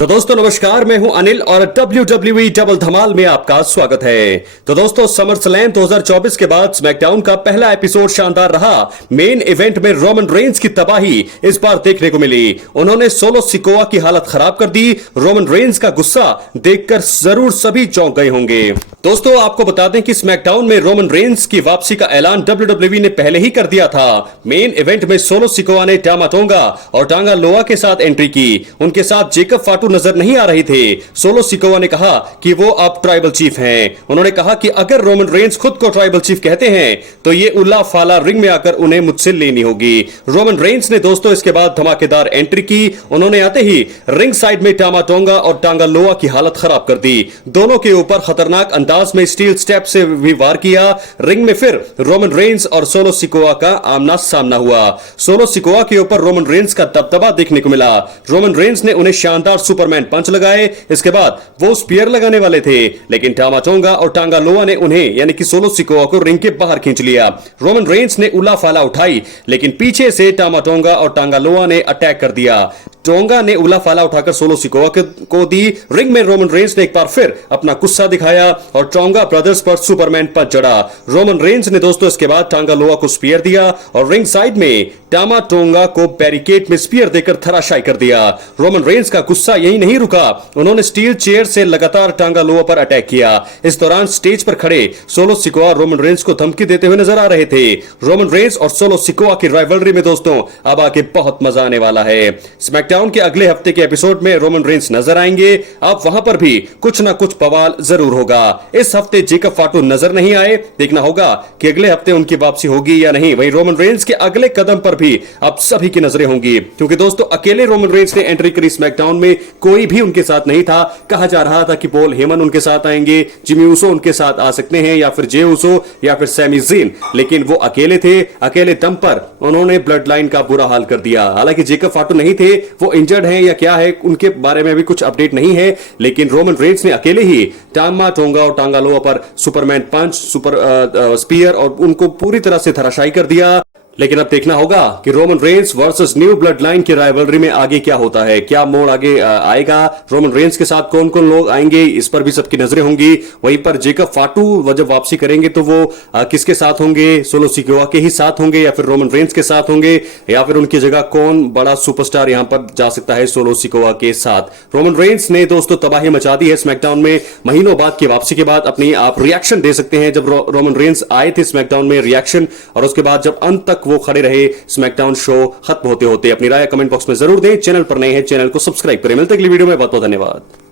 तो दोस्तों नमस्कार, मैं हूं अनिल और WWE डबल धमाल में आपका स्वागत है। तो दोस्तों समरस्लैम 2024 के बाद स्मैकडाउन का पहला एपिसोड शानदार रहा। मेन इवेंट में रोमन रेंस की तबाही इस बार देखने को मिली। उन्होंने सोलो सिकोआ की हालत खराब कर दी। रोमन रेंस का गुस्सा देखकर जरूर सभी चौंक गए होंगे। दोस्तों आपको बता दें कि स्मैकडाउन में रोमन रेंस की वापसी का ऐलान WWE ने पहले ही कर दिया था। मेन इवेंट में सोलो सिकोआ ने टामा टोंगा और टांगा लोआ के साथ एंट्री की। उनके साथ जेकब फाटू नजर नहीं आ रही थे। सोलो सिकोआ ने कहा कि वो अब ट्राइबल चीफ हैं। उन्होंने कहा कि अगर रोमन रेंस खुद को ट्राइबल चीफ कहते हैं तो ये उल्ला फाला रिंग में आकर उन्हें मुझसे लेनी होगी। रोमन रेंस ने दोस्तों इसके बाद धमाकेदार एंट्री की। उन्होंने आते ही रिंग साइड में टामा टोंगा और टांगा लोआ की हालत खराब कर दी। दोनों के ऊपर खतरनाक अंदाज में स्टील स्टेप से भी वार किया। रिंग में फिर रोमन रेंस और सोलो सिकोआ का आमना सामना हुआ। सोलो सिकोआ के ऊपर रोमन रेंस का दबदबा देखने को मिला। रोमन रेंस ने उन्हें शानदार सुपरमैन पंच लगाए। इसके बाद वो स्पीयर लगाने वाले थे, लेकिन टामा टोंगा और टांगा लोआ ने उन्हें यानी कि सोलो सिकोआ को रिंग के बाहर खींच लिया। रोमन रेंस ने उला फाला उठाई, लेकिन पीछे से टामा टोंगा और टांगा लोआ ने अटैक कर दिया। टोंगा ने उला फाला उठाकर सोलो सिकोआ को दी। रिंग में रोमन रेंस ने एक बार फिर अपना गुस्सा दिखाया और टोंगा ब्रदर्स पर सुपरमैन पंच जड़ा। रोमन रेंस ने दोस्तों इसके बाद टांगा लोआ को स्पीयर दिया और रिंग साइड में टामा टोंगा को बैरिकेड में स्पीयर देकर धराशायी कर दिया। रोमन रेंस का गुस्सा यही नहीं रुका, उन्होंने स्टील चेयर से लगातार टांगा लोआ पर अटैक किया। इस दौरान स्टेज पर खड़े सोलो सिकोआ रोमन रेंस को धमकी देते हुए नजर आ रहे थे। रोमन रेंस और सोलो सिकोआ की राइवलरी में दोस्तों अब आगे बहुत मजा आने वाला है। स्मैकडाउन के अगले हफ्ते के एपिसोड में रोमन रेंस नजर आएंगे। अब वहां पर भी कुछ ना कुछ बवाल जरूर होगा। इस हफ्ते जेकब फाटू नजर नहीं आए, देखना होगा कि अगले हफ्ते उनकी वापसी होगी या नहीं। वहीं रोमन रेंस के अगले कदम पर भी अब सभी की नजरें होंगी, क्योंकि दोस्तों अकेले रोमन रेंस ने एंट्री करी स्मैकडाउन में, कोई भी उनके साथ नहीं था। कहा जा रहा था कि पॉल हेमन उनके साथ आएंगे, जिमी ऊसो उनके साथ आ सकते हैं, या फिर जे ऊसो या फिर सैमी ज़ीन, लेकिन वो अकेले थे। अकेले दम पर उन्होंने ब्लड लाइन का बुरा हाल कर दिया। हालांकि जेकब फाटू नहीं थे, वो इंजर्ड हैं या क्या है उनके बारे में भी कुछ अपडेट नहीं है, लेकिन रोमन रेंस ने अकेले ही टामा टोंगा और टांगा लोआ पर सुपरमैन पंच, सुपर स्पीयर और उनको पूरी तरह से धराशायी कर दिया। लेकिन अब देखना होगा कि Roman Reigns versus new blood line की राइवलरी में आगे क्या होता है, क्या मोड़ आगे आएगा, रोमन रेंस के साथ कौन कौन लोग आएंगे, इस पर भी सबकी नजरें होंगी। वहीं पर जेकब फाटू जब वापसी करेंगे तो वो किसके साथ होंगे, सोलो सिकोआ के ही साथ होंगे या फिर रोमन रेंस के साथ होंगे, या फिर उनकी जगह कौन बड़ा सुपरस्टार यहां पर जा सकता है सोलो सिकोआ के साथ। रोमन रेंस ने दोस्तों तबाही मचा दी है स्मैकडाउन में। महीनों बाद की वापसी के बाद अपनी आप रिएक्शन दे सकते हैं। जब रोमन रेंस आए थे स्मैकडाउन में रिएक्शन, और उसके बाद जब अंत तक वो खड़े रहे स्मैकडाउन शो खत्म होते होते। अपनी राय कमेंट बॉक्स में जरूर दें। चैनल पर नए हैं चैनल को सब्सक्राइब करें। मिलते हैं अगली वीडियो में। बहुत बहुत धन्यवाद।